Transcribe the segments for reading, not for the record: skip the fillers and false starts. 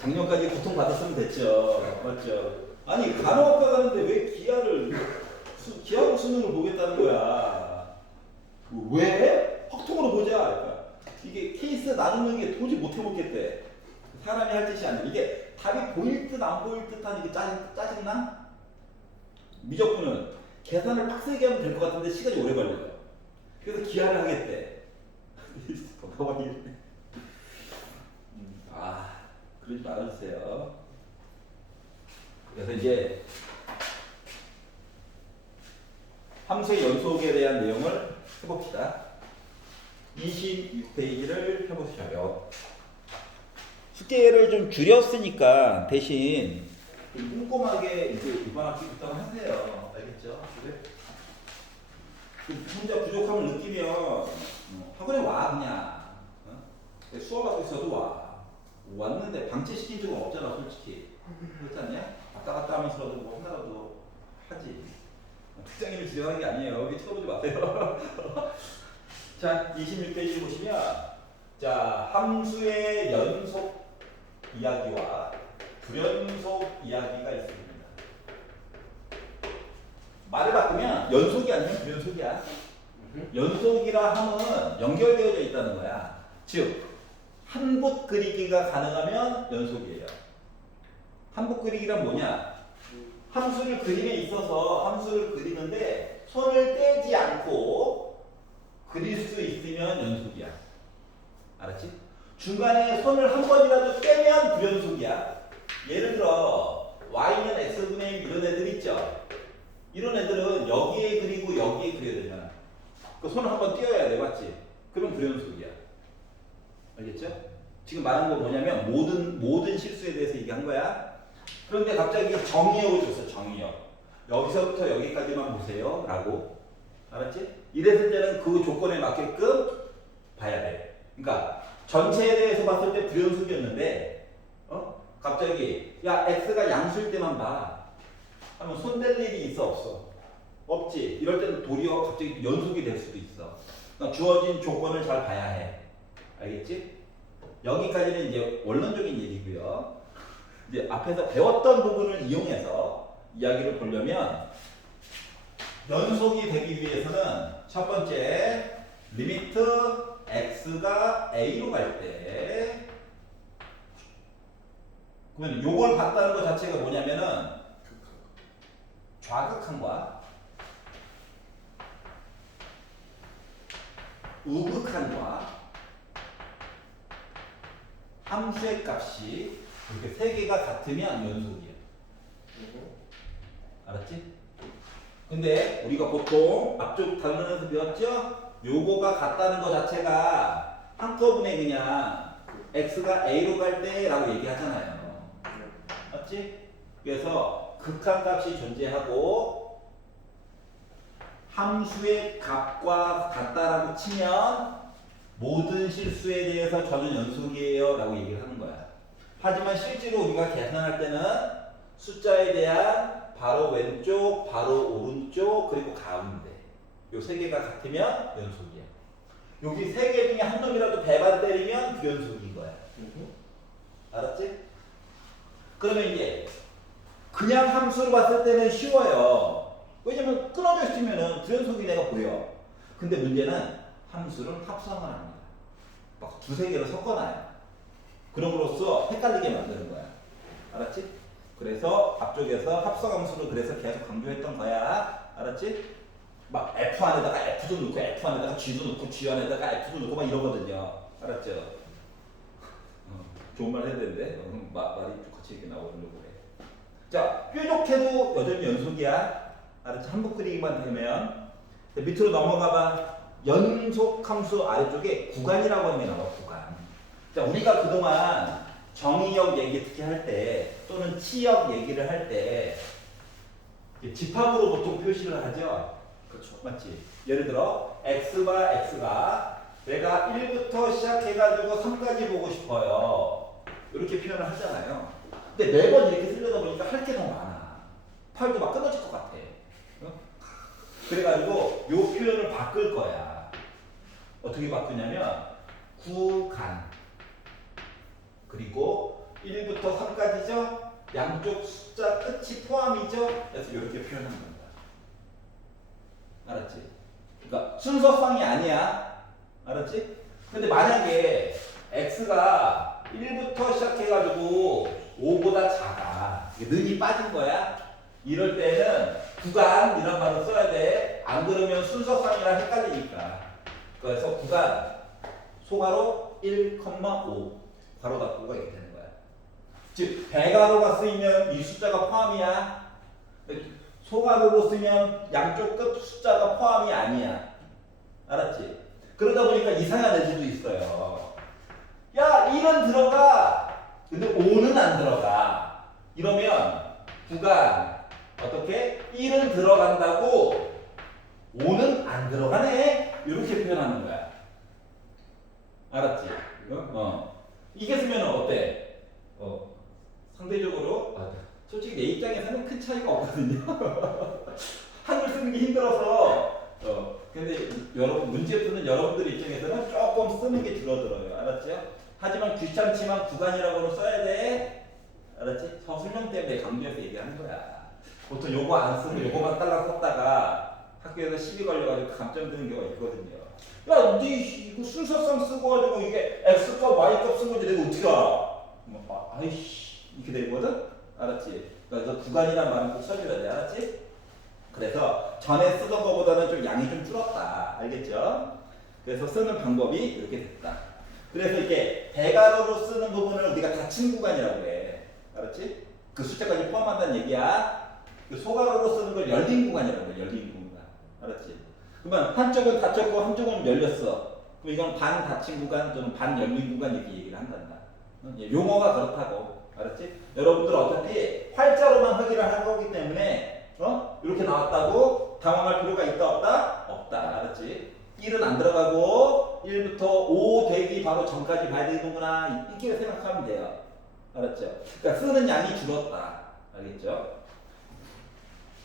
작년까지 고통받았으면 됐죠. 맞죠? 아니 간호학과 가는데 왜 기하로 수능을 보겠다는 거야. 왜? 확통으로 보자. 그러니까 이게 케이스 나누는 게 도저히 못 해먹겠대. 사람이 할 짓이 아니야. 이게 답이 보일 듯 안 보일 듯한 이게 짜증나? 미적분은 계산을 빡세게 하면 될 것 같은데 시간이 오래 걸려요. 그래서 기하를 하겠대. 그러지 말아주세요. 그래서 이제 함수의 연속에 대한 내용을 해봅시다. 26페이지를 해보셔요. 숙제를 좀 줄였으니까 대신 좀 꼼꼼하게 이제 이번 학기부터 하세요. 알겠죠? 그래? 혼자 부족함을 느끼면 학원에 와 그냥. 수업하고 있어도 와. 왔는데 방치시킨 적은 없잖아 솔직히. 그렇지 않냐? 왔다 갔다 하면서라도 뭐 하나라도 하지. 특장님을 지적하는 게 아니에요. 여기 쳐다보지 마세요. 자, 26페이지 보시면 자, 함수의 연속 이야기와 불연속 이야기가 있습니다. 말을 바꾸면 연속이 아니면 불연속이야. 연속이라 함은 연결되어져 있다는 거야. 즉, 한붓 그리기가 가능하면 연속이에요. 한붓 그리기란 뭐냐? 함수를 그림에 있어서 함수를 그리는데 손을 떼지 않고 그릴 수 있으면 연속이야. 알았지? 중간에 손을 한 번이라도 떼면 불연속이야. 예를 들어 y는 x분의 1 이런 애들 있죠? 이런 애들은 여기에 그리고 여기에 그려야 되잖아. 그 손을 한 번 떼어야 돼, 맞지? 그러면 불연속이야. 알겠죠? 지금 말한 거 뭐냐면 모든 실수에 대해서 얘기한 거야. 그런데 갑자기 정의역을 줬어. 정의역. 여기서부터 여기까지만 보세요 라고. 알았지? 이랬을 때는 그 조건에 맞게끔 봐야 돼. 그러니까 전체에 대해서 봤을 때 불연속이었는데 갑자기 야 x가 양수일 때만 봐 하면 손댈 일이 있어 없어? 없지. 이럴 때는 도리어 갑자기 연속이 될 수도 있어. 그러니까 주어진 조건을 잘 봐야 해. 알겠지? 여기까지는 이제 원론적인 얘기고요. 이제 앞에서 배웠던 부분을 이용해서 이야기를 보려면 연속이 되기 위해서는 첫 번째 리미트 x가 a로 갈 때 그러면 요걸 봤다는 것 자체가 뭐냐면은 좌극한과 우극한과 함수의 값이 이렇게 세 개가 같으면 연속이야. 알았지? 근데 우리가 보통 앞쪽 단원에서 배웠죠? 요거가 같다는 것 자체가 한꺼번에 그냥 x가 a로 갈 때라고 얘기하잖아요. 맞지? 그래서 극한값이 존재하고 함수의 값과 같다라고 치면 모든 실수에 대해서 저는 연속이에요 라고 얘기를 하는 거야. 하지만 실제로 우리가 계산할 때는 숫자에 대한 바로 왼쪽, 바로 오른쪽, 그리고 가운데 요 세 개가 같으면 연속이야. 여기 세 개 중에 한 놈이라도 배반 때리면 불연속인 거야. 알았지? 그러면 이제 그냥 함수로 봤을 때는 쉬워요. 왜냐면 끊어져 있으면 불연속이 내가 보여. 근데 문제는 함수를 합성을 합니다. 막 두세 개를 섞어놔요. 그럼으로써 헷갈리게 만드는 거야. 알았지? 그래서 앞쪽에서 합성함수를 그래서 계속 강조했던 거야. 알았지? 막 F 안에다가 F도 넣고 F 안에다가 G도 넣고 G 안에다가 F도 넣고 막 이러거든요. 알았죠? 좋은 말 해야 되는데 말이 똑같이 이렇게 나오는 거래. 자, 뾰족해도 여전히 연속이야. 알았지? 한복 그리기만 되면 밑으로 넘어가봐. 연속함수 아래쪽에 구간이라고 하는 게 나와. 구간. 자, 우리가 그동안 정의역 얘기 특히 할 때 또는 치역 얘기를 할 때 집합으로 보통 표시를 하죠. 그렇죠. 맞지? 예를 들어 x가 내가 1부터 시작해가지고 3까지 보고 싶어요. 이렇게 표현을 하잖아요. 근데 매번 이렇게 쓰려다 보니까 할 게 너무 많아. 팔도 막 끊어질 것 같아. 그래가지고 요 표현을 바꿀 거야. 어떻게 바꾸냐면 구간 그리고 1부터 3까지죠? 양쪽 숫자 끝이 포함이죠? 그래서 이렇게 표현한 겁니다. 알았지? 그러니까 순서상이 아니야. 알았지? 근데 만약에 x가 1부터 시작해가지고 5보다 작아. 는이 빠진 거야. 이럴 때는 구간 이런 말을 써야 돼. 안 그러면 순서상이랑 헷갈리니까. 그래서 구간 소괄호 1,5 괄호 닫고가 이렇게 되는 거야. 즉 대괄호가 쓰이면 이 숫자가 포함이야. 소괄호로 쓰면 양쪽 끝 숫자가 포함이 아니야. 알았지? 그러다 보니까 이상한 애들도 있어요. 야 1은 들어가. 근데 5는 안 들어가. 이러면 구간 어떻게? 1은 들어간다고 5는 안 들어가네. 이렇게 표현하는 거야. 알았지? 이게 쓰면 어때? 상대적으로 솔직히 내 입장에서는 큰 차이가 없거든요. 한글 쓰는 게 힘들어서 근데 여러분 문제 푸는 여러분들 입장에서는 조금 쓰는 게 줄어들어요. 알았죠? 하지만 귀찮지만 구간이라고는 써야 돼. 알았지? 서술형 때문에 강조해서 얘기하는 거야. 보통 요거 안 쓰고 요거만 딸랑 썼다가 학교에서 시비 걸려가지고 감점 드는 경우가 있거든요. 야, 니 이거 순서상 쓰고 가지고 이게 x값 y값 쓴 건지 내가 어떻게 알아? 아이씨 이렇게 되거든. 알았지? 그러니까 구간이란 말은 꼭 써줘야 돼. 알았지? 그래서 전에 쓰던 것보다는 좀 양이 좀 줄었다. 알겠죠? 그래서 쓰는 방법이 이렇게 됐다. 그래서 이게 대괄호로 쓰는 부분을 우리가 닫힌 구간이라고 해. 알았지? 그 숫자까지 포함한다는 얘기야. 그 소괄호로 쓰는 걸 열린 구간이라고 해. 열린 구간. 알았지? 그러면 한쪽은 닫혔고 한쪽은 열렸어. 그럼 이건 반 닫힌 구간 또는 반 열린 구간 이렇게 얘기를 한단다. 용어가 그렇다고. 알았지? 여러분들 어차피 활자로만 확인을 한 거기 때문에 이렇게 나왔다고 당황할 필요가 있다 없다? 없다. 알았지? 1은 안 들어가고 1부터 5 되기 바로 전까지 봐야 되는구나. 이렇게 생각하면 돼요. 알았죠? 그러니까 쓰는 양이 줄었다. 알겠죠?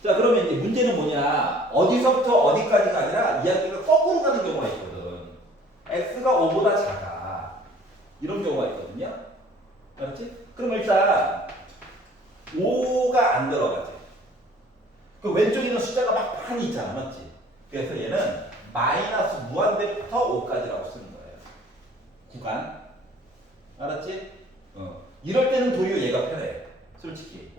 자, 그러면 이제 문제는 뭐냐? 어디서부터 어디까지가 아니라 이야기가 거꾸로 가는 경우가 있거든. x가 5보다 작아. 이런 경우가 있거든요. 알았지? 그럼 일단 5가 안 들어가지. 그 왼쪽에 있는 숫자가 막 많이 있잖아. 맞지? 그래서 얘는 마이너스 무한대부터 5까지라고 쓰는 거예요. 구간. 알았지? 이럴 때는 도리어 얘가 편해. 솔직히.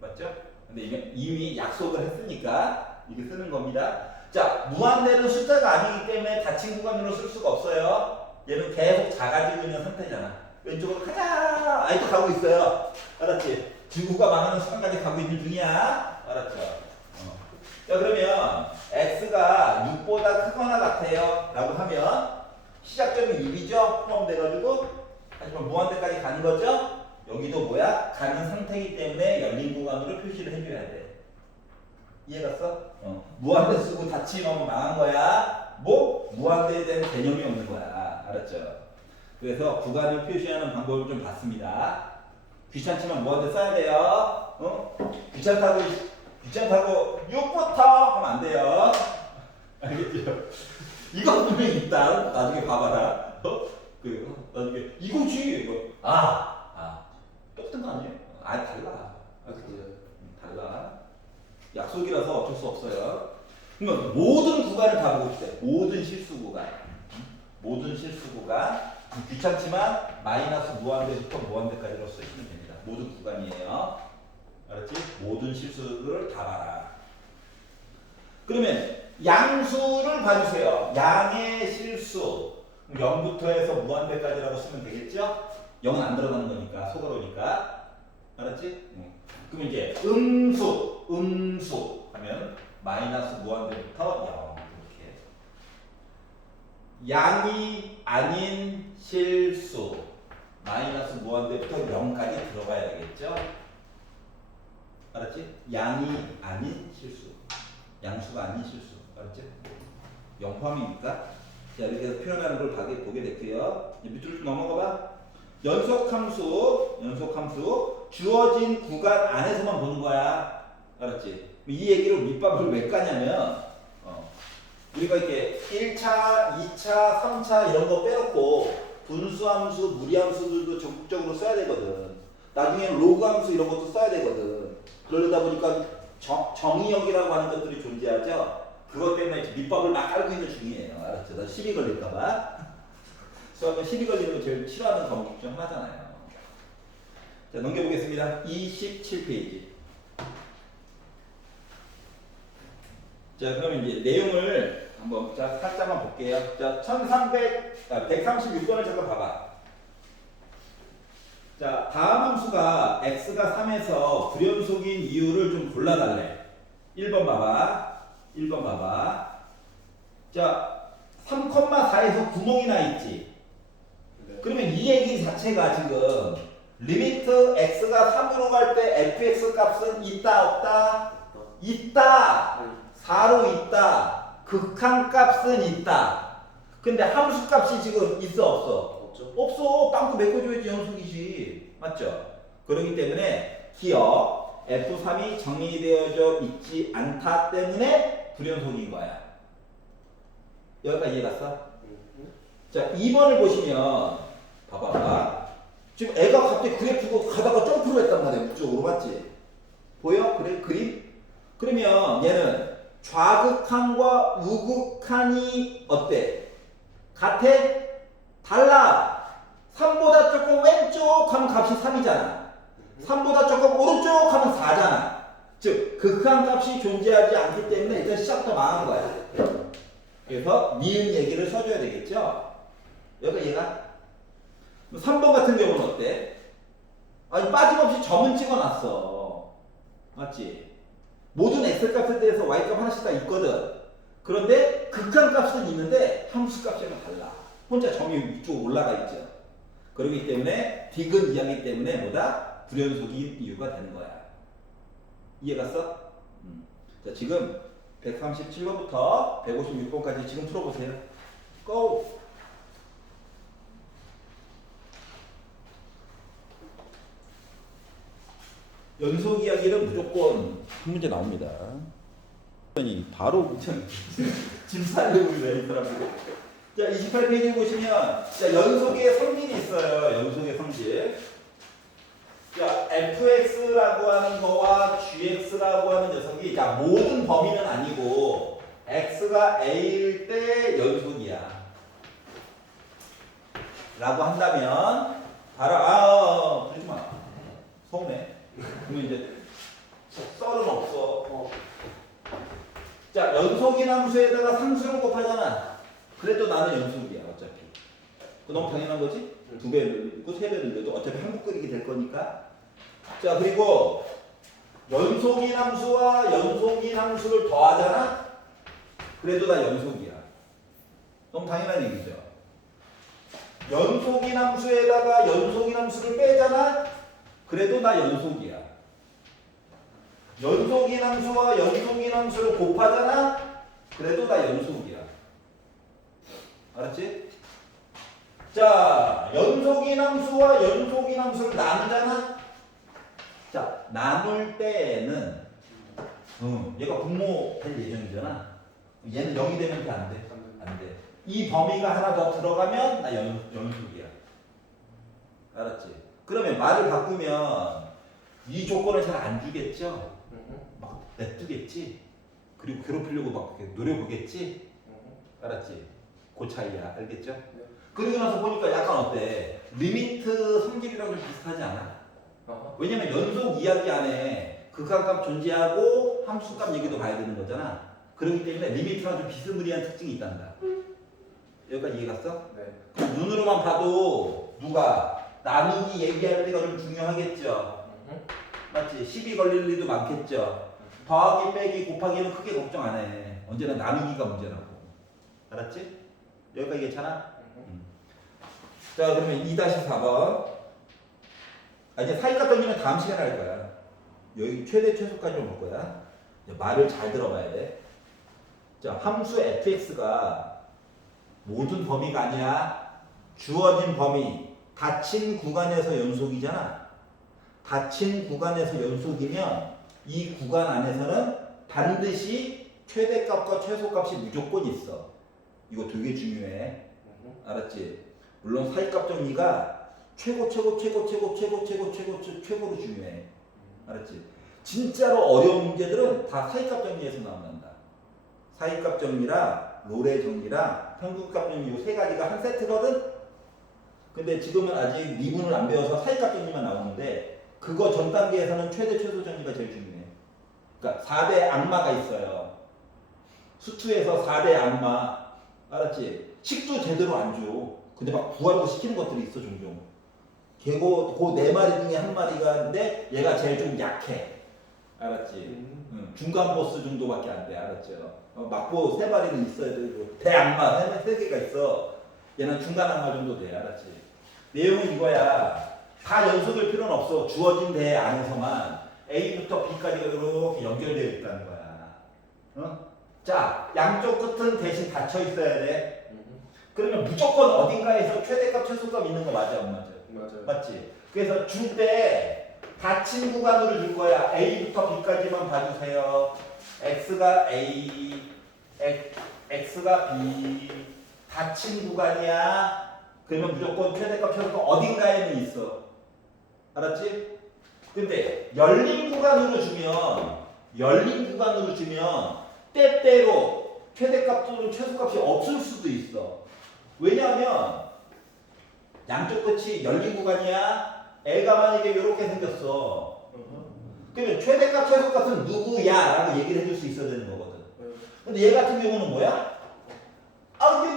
맞죠? 근데 이미 약속을 했으니까 이게 쓰는 겁니다. 자, 무한대는 숫자가 아니기 때문에 닫힌 구간으로 쓸 수가 없어요. 얘는 계속 작아지고 있는 상태잖아. 왼쪽으로 가자! 아직도 가고 있어요. 알았지? 지구가 망하는 순간까지 가고 있는 중이야. 알았죠? 자, 그러면 x가 6보다 크거나 같아요 라고 하면 시작점이 6이죠? 포함돼가지고 하지만 무한대까지 가는 거죠? 여기도 뭐야? 가는 상태이기 때문에 열린 구간으로 표시를 해줘야 돼. 이해갔어? 무한대 쓰고 닫히면 망한 거야. 뭐? 무한대에 대한 개념이 없는 거야. 알았죠? 그래서 구간을 표시하는 방법을 좀 봤습니다. 귀찮지만 무한대 써야 돼요. 귀찮다고 6부터 하면 안 돼요. 알겠죠? 이거 분명히 있다. 나중에 봐봐라. 나중에 이거지. 이거. 똑같은 거 아니에요? 달라. 그치? 달라. 약속이라서 어쩔 수 없어요. 그러면 모든 구간을 다 보고 싶대. 모든 실수 구간. 모든 실수 구간. 귀찮지만 마이너스 무한대부터 무한대까지로 쓰시면 됩니다. 모든 구간이에요. 알았지? 모든 실수를 다 봐라. 그러면 양수를 봐주세요. 양의 실수. 0부터 해서 무한대까지라고 쓰면 되겠죠? 0은 안 들어가는 거니까, 소괄호니까. 알았지? 그럼 이제 음수 하면 마이너스 무한대부터 0. 이렇게. 양이 아닌 실수. 마이너스 무한대부터 0까지 들어가야 되겠죠? 알았지? 양이 아닌 실수. 양수가 아닌 실수. 알았지? 0 포함이니까. 자, 이렇게 해서 표현하는 걸 보게 됐고요. 밑으로 좀 넘어가 봐. 연속함수. 주어진 구간 안에서만 보는 거야. 알았지? 이 얘기로 밑밥을 왜 까냐면, 우리가 이렇게 1차, 2차, 3차 이런 거 빼놓고 분수함수, 무리함수들도 적극적으로 써야 되거든. 나중에 로그 함수 이런 것도 써야 되거든. 그러다 보니까 정의역이라고 하는 것들이 존재하죠. 그것 때문에 밑밥을 막 깔고 있는 중이에요. 알았죠? 나 시비 걸릴까봐. 수학은 시비 걸리는 거 제일 싫어하는 과목 중 하나잖아요. 자, 넘겨보겠습니다. 27페이지. 자, 그럼 이제 내용을 한번 살짝만 볼게요. 자, 136번을 잠깐 봐봐. 자, 다음 함수가 x가 3에서 불연속인 이유를 좀 골라달래. 1번 봐봐. 1번 봐봐. 자, 3,4에서 구멍이 나 있지. 네. 그러면 이 얘기 자체가 지금 리미트 x가 3으로 갈 때 fx 값은 있다 없다? 있다. 4로 있다. 극한 값은 있다. 근데 함수 값이 지금 있어 없어? 없죠. 없어. 빵꾸 메꿔줘야지 연속이지. 맞죠? 그렇기 때문에 기억 F3이 정리되어져 있지 않다 때문에 불연속인 거야. 여기까지 이해갔어? 자, 2번을 보시면 봐봐. 지금 애가 갑자기 그래프고 가다가 점프를 했단 말이야. 이쪽으로 맞지? 보여? 그래? 그림? 그러면 얘는 좌극한과 우극한이 어때? 같아? 달라. 3보다 조금 왼쪽 하면 값이 3이잖아. 3보다 조금 오른쪽 하면 4잖아. 즉 극한 값이 존재하지 않기 때문에 일단 시작부터 망한 거야. 그래서 니은 얘기를 써줘야 되겠죠. 여기가 얘가 3번 같은 경우는 어때? 아니 빠짐없이 점은 찍어놨어. 맞지? 모든 x값에 대해서 y값 하나씩 다 있거든. 그런데 극한 값은 있는데 함수 값이랑 달라. 혼자 점이 위쪽으로 올라가 있죠. 그렇기 때문에 디귿 이하기 때문에 뭐다? 불연속인 이유가 되는 거야. 이해갔어? 자, 지금 137번부터 156번까지 지금 풀어보세요. 고! 연속 이야기는 무조건 한 문제 나옵니다. 바로 짐 싸려고 그래, 이 사람들. 자, 28페이지 보시면 자, 연속의 성질이 있어요. 연속의 성질. 자, fx라고 하는 거와 gx라고 하는 녀석이 자, 모든 범위는 아니고 x가 a일 때 연속이야. 라고 한다면 바로 그러지 마. 서운해. 그러면 이제 썰은 없어. 자, 연속인 함수에다가 상수를 곱하잖아. 그래도 나는 연속이야 어차피. 그 너무 당연한 거지? 2배 늘리고 3배 늘려도 어차피 한국 그리기 될 거니까. 자, 그리고 연속인 함수와 연속인 함수를 더하잖아. 그래도 나 연속이야. 너무 당연한 얘기죠. 연속인 함수에다가 연속인 함수를 빼잖아. 그래도 나 연속이야. 연속인 함수와 연속인 함수를 곱하잖아. 그래도 나 연속이야. 알았지? 자, 연속인 함수와 연속인 함수를 나누잖아. 자, 나눌 때에는 얘가 분모 될 예정이잖아. 얘는 0이 되면 안 돼. 안 돼. 이 범위가 하나 더 들어가면 나 연속이야. 알았지? 그러면 말을 바꾸면 이 조건을 잘 안 주겠죠? 막 냅두겠지? 그리고 괴롭히려고 막 노려보겠지? 알았지? 그 차이야. 알겠죠? 그러고 나서 보니까 약간 어때? 리미트 성질이랑 좀 비슷하지 않아? 왜냐면 연속 이야기 안에 극한값 존재하고 함수값 얘기도 봐야 되는 거잖아. 그렇기 때문에 리미트랑 좀 비스무리한 특징이 있단다. 여기까지 이해 갔어? 네. 눈으로만 봐도 누가 나누기 얘기할 때가 좀 중요하겠죠. 맞지? 시비 걸릴 일도 많겠죠. 더하기, 빼기, 곱하기는 크게 걱정 안 해. 언제나 나누기가 문제라고. 알았지? 여기까지 괜찮아? 자, 그러면 2-4번. 이제 사이값 정리는 다음 시간에 할 거야. 여기 최대 최소까지만 볼 거야. 말을 잘 들어봐야 돼. 자, 함수 fx가 모든 범위가 아니야. 주어진 범위, 닫힌 구간에서 연속이잖아. 닫힌 구간에서 연속이면 이 구간 안에서는 반드시 최대값과 최소값이 무조건 있어. 이거 되게 중요해. 알았지? 물론 사이값 정리가 최고로 중요해. 알았지? 진짜로 어려운 문제들은 다 사이값 정리에서 나온다. 사이값 정리랑 롤의 정리랑 평균값 정리 이 세 가지가 한 세트거든? 근데 지금은 아직 미분을 안 배워서 사이값 정리만 나오는데 그거 전 단계에서는 최대 최소 정리가 제일 중요해. 그러니까 4대 악마가 있어요. 수투에서 4대 악마. 알았지? 식도 제대로 안 줘. 근데 막 구하려고 시키는 것들이 있어 종종. 걔고 그 네 마리 중에 한 마리가 있는데 얘가 제일 좀 약해. 알았지? 중간 보스 정도밖에 안 돼. 알았죠? 막고 세 마리는 있어야 되고 대악마 세 개가 있어. 얘는 중간 악마 정도 돼. 알았지? 내용은 이거야. 다 연속일 필요는 없어. 주어진 대 안에서만 A부터 B까지가 이렇게 연결되어 있다는 거야. 어? 자, 양쪽 끝은 대신 닫혀 있어야 돼. 그러면 무조건 어딘가에서 최대값, 최소값 있는 거 맞아, 안 맞아? 맞아요. 맞지? 그래서 줄 때 닫힌 구간으로 줄 거야. A부터 B까지만 봐주세요. X가 A, X가 B, 닫힌 구간이야. 그러면 무조건 최대값, 최소값 어딘가에는 있어. 알았지? 근데 열린 구간으로 주면 때때로 최대값 또는 최소값이 없을 수도 있어. 왜냐하면 양쪽 끝이 열린 구간이야. 애가 만약에 이렇게 생겼어. 그러면 최대값, 최소값은 누구야? 라고 얘기를 해줄 수 있어야 되는 거거든. 근데 얘 같은 경우는 뭐야?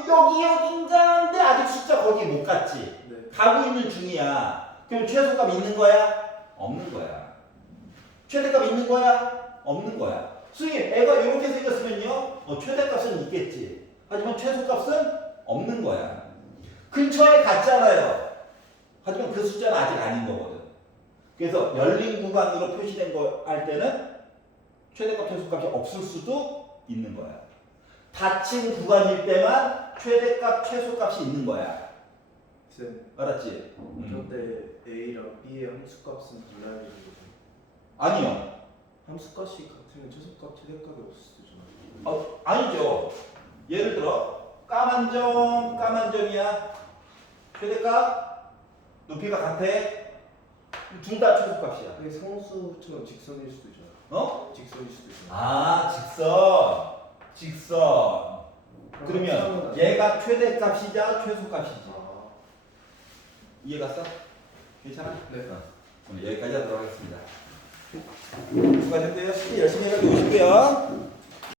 여기 어딘가인데 아직 숫자 거기 못 갔지. 네. 가고 있는 중이야. 그럼 최소값 있는 거야? 없는 거야. 최대값 있는 거야? 없는 거야. 선생님, 애가 이렇게 생겼으면요, 최대값은 있겠지. 하지만 최소값은 없는 거야. 근처에 갔잖아요. 하지만 그 숫자는 아직 아닌 거거든. 그래서 열린 구간으로 표시된 거 할 때는 최대값, 최소값이 없을 수도 있는 거야. 닫힌 구간일 때만 최대값, 최소값이 있는 거야. 쌤, 알았지? 그런데 A랑 B의 함수값은 달라야 되는 거죠? 아니요. 함수값이 같으면 최소값, 최대값이 없을 수도 있잖아요. 아니죠. 예를 들어 까만 점이야. 최대값, 높이가 같아. 둘 다 최소값이야. 근데 상수처럼 직선일 수도 있잖아요. 어? 직선일 수도 있잖아요. 아, 직선. 그러면 얘가 최대값이자 최소값이지. 이해 갔어? 괜찮아? 네. 오늘 여기까지 하도록 하겠습니다. 수고하셨고요. 열심히 해가지고 오실게요.